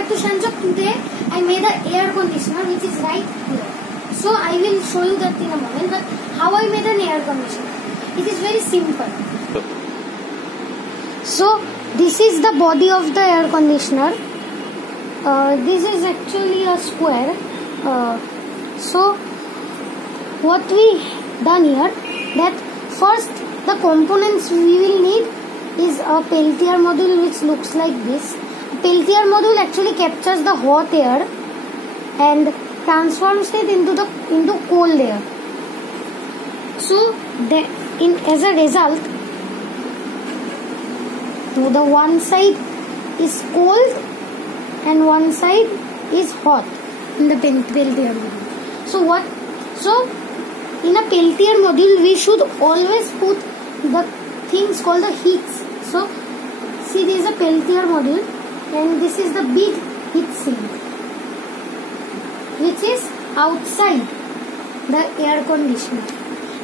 back to Shanjok. Today I made an air conditioner which is right here. So I will show you that in a moment. But how I made an air conditioner? It is very simple. So this is the body of the air conditioner. This is actually a square. So what we done here, that first the components we will need is a Peltier module which looks like this. Peltier module actually captures the hot air and transforms it into cold air. So as a result, the one side is cold and one side is hot in the Peltier module. So in a Peltier module we should always put the things called the heats. So see, there is a Peltier module and this is the big heat sink which is outside the air conditioner,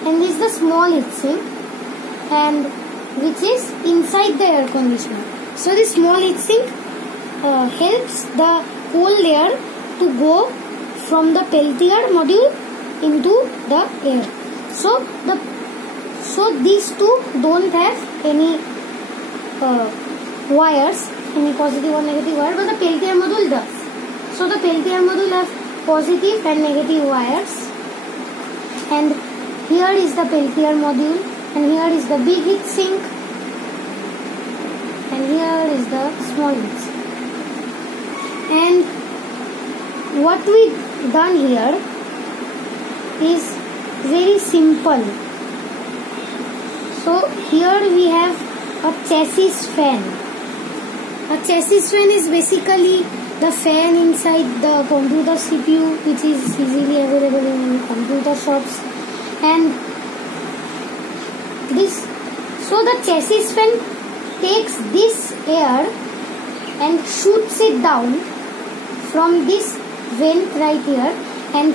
and this is the small heat sink and which is inside the air conditioner. So this small heat sink helps the cold air to go from the Peltier module into the air. So these two don't have any wires, any positive or negative wire, but the Peltier module does. So the Peltier module have positive and negative wires, and here is the Peltier module, and here is the big heat sink, and here is the small heat sink. And what we done here is very simple. So here we have a chassis fan. A chassis fan is basically the fan inside the computer CPU, which is easily available in computer shops. And so the chassis fan takes this air and shoots it down from this vent right here, and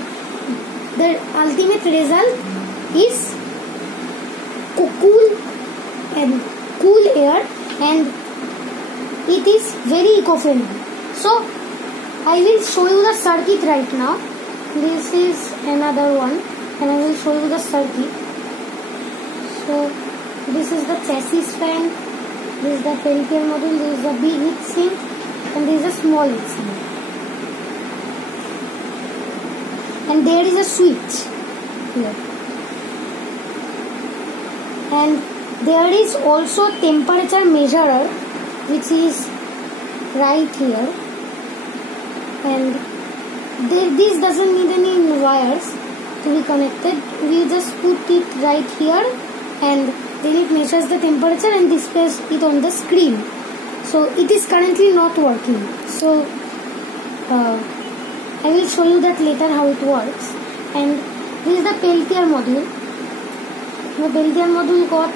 the ultimate result is cool air, and it is very eco-friendly. So I will show you the circuit right now. This is another one, and I will show you the circuit. So this is the chassis fan, this is the Peltier module, this is the big heat sink, and this is a small heat sink. And there is a switch here. And there is also temperature measurer which is right here, and this doesn't need any wires to be connected. We just put it right here and then it measures the temperature and displays it on the screen. So it is currently not working. So I will show you that later how it works. And this is the Peltier module. The Peltier module got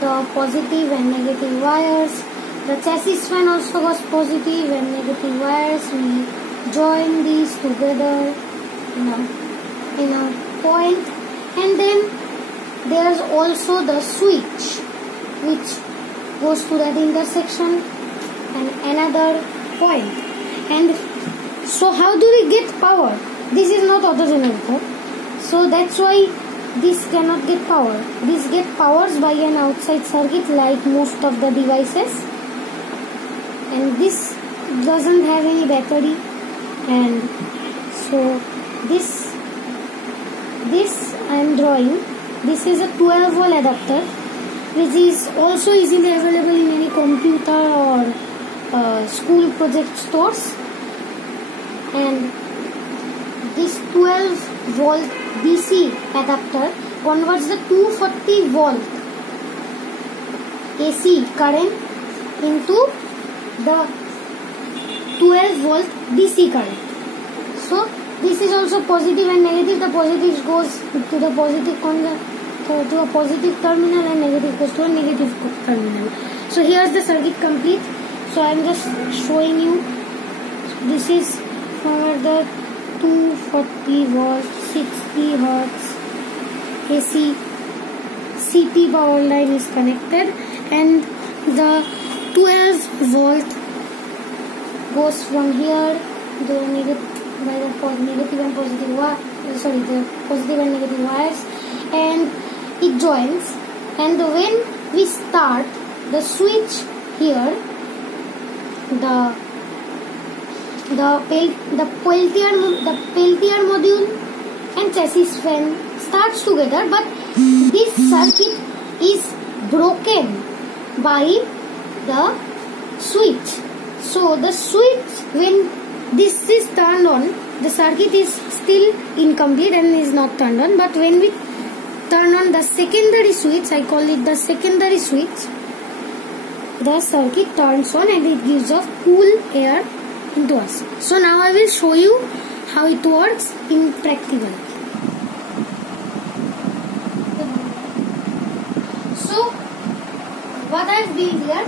the positive and negative wires. The chassis fan also got positive and negative wires. We join these together in a point, and then there's also the switch which goes to that intersection and another point. And so how do we get power? This is not auto generator, so that's why this cannot get power. This gets powers by an outside circuit like most of the devices, and this doesn't have any battery. And so this I am drawing. This is a 12 volt adapter which is also easily available in any computer or school project stores. And this 12 volt DC adapter converts the 240 volt AC current into the 12 volt DC current. So this is also positive and negative. The positive goes to the positive to a positive terminal, and negative goes to a negative terminal. So here's the circuit complete. So I am just showing you. This is for the 240 volt 60 hertz AC CP power line is connected, and the 12 volt goes from here, the negative and positive the positive and negative wires, and it joins. And when we start the switch here, the Peltier module and chassis fan starts together, but this circuit is broken by the switch. So the switch, when this is turned on, the circuit is still incomplete and is not turned on, but when we turn on the secondary switch, I call it the secondary switch, the circuit turns on and it gives off cool air into us. So now I will show you how it works in practical. So what I have built here,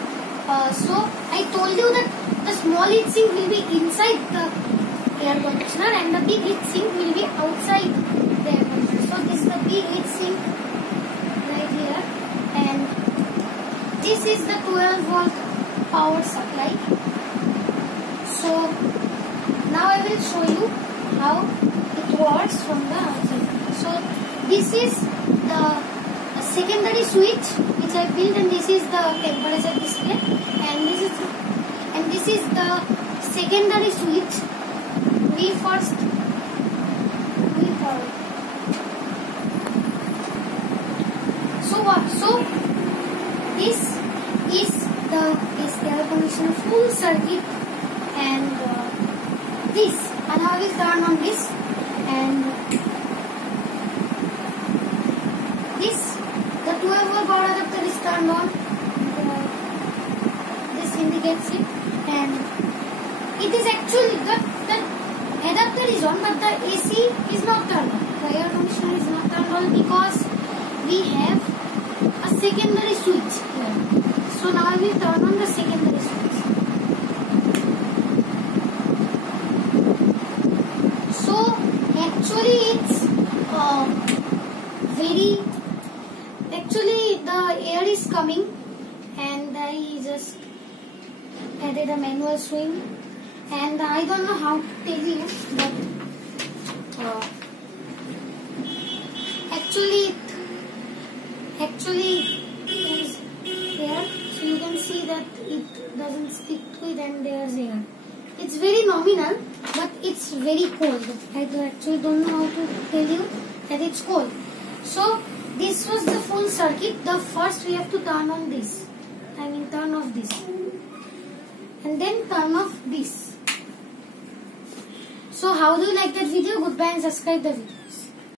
so I told you that the small heat sink will be inside the air conditioner and the big heat sink will be outside the air conditioner. So this is the big heat sink right here, and this is the 12-volt power supply. So now I will show you how it works from the outside. So this is the secondary switch which I built, and this is the temperature display, and this is the secondary switch. So this is the air conditioner full circuit, and now I will turn on this, and the 12-volt power adapter is turned on. This indicates it, and it is actually the adapter is on, but the AC is not turned on. The air conditioner is not turned on because we have a secondary switch here. So now I will turn on the secondary switch. So actually it's the air is coming, and I just added a manual swing, and I don't know how to tell you, but actually there is air, so you can see that it doesn't stick to it and there is air. It's very nominal, but it's very cold. I actually don't know how to tell you that it's cold. So this was the full circuit. The first we have to turn on this, turn off this, and then turn off this. So how do you like that video? Goodbye and subscribe the video.